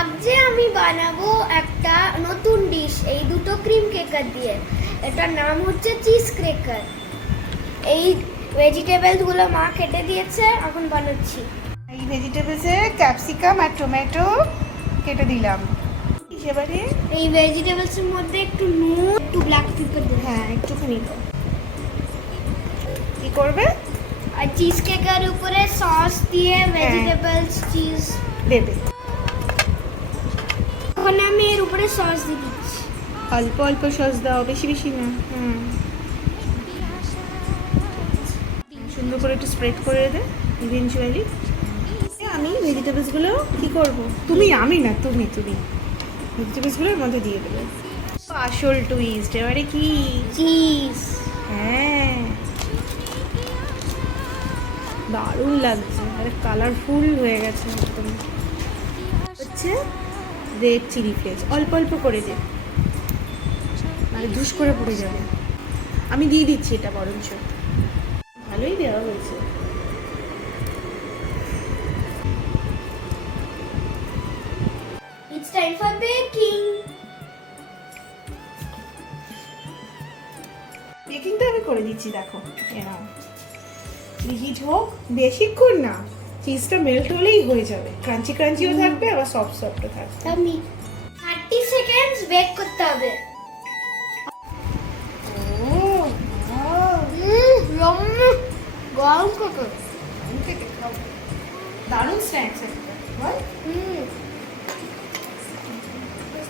আজকে আমি বানাবো একটা নতুন ডিশ এই দুটো ক্রিম কেকার দিয়ে। এটার নাম হচ্ছে চিজ ক্রেকার। এই ভেজিটেবলস গুলো মা কেটে দিয়েছে, এখন বানাচ্ছি। এই ভেজিটেবলসে ক্যাপসিকাম আর টমেটো কেটে দিলাম। এবারে এই ভেজিটেবলস এর মধ্যে একটু নুন, একটু ব্ল্যাক পেপার দেবো। হ্যাঁ, একটুখানি দেবো। কি করবে? আর চিজ কেকার উপরে সস দিয়ে ভেজিটেবলস চিজ দেবে। এখন আমি এর উপরে সস দিয়ে দিচ্ছি। অল্প অল্প সস দাও, বেশি বেশি না। সুন্দর করে একটু স্প্রেড করে দে ইভেনচুয়ালি। আমি ভেজিটেবলসগুলো কি করব? আমি না, তুমি ভেজিটেবলসগুলোর মধ্যে দিয়ে দেবে। আসল টুইস্ট এবারে কি? চিজ। হ্যাঁ, দারুণ লাগছে, আরে কালারফুল হয়ে গেছে একদম। হচ্ছে রেড চিলি ফ্লেক্স, অল্প অল্প করে দে, মানে ধুস করে পড়ে যাবে। আমি দিয়ে দিচ্ছি এটা, বরঞ্চ ভালোই দেওয়া হয়েছে। It's time for baking. বেকিংটা আমি করে দিচ্ছি, দেখো। এনাও হিট হোক, বেশিক্ষণ না, চিজটা মেল্ট হলেই হয়ে যাবে। ক্রাঞ্চি ক্রাঞ্চিও থাকবে, আবার সফট সফটও থাকবে। আমি 30 সেকেন্ডস বেক করতে হবে। গরম কত? দারুণ স্ন্যাক্স একটা, বল।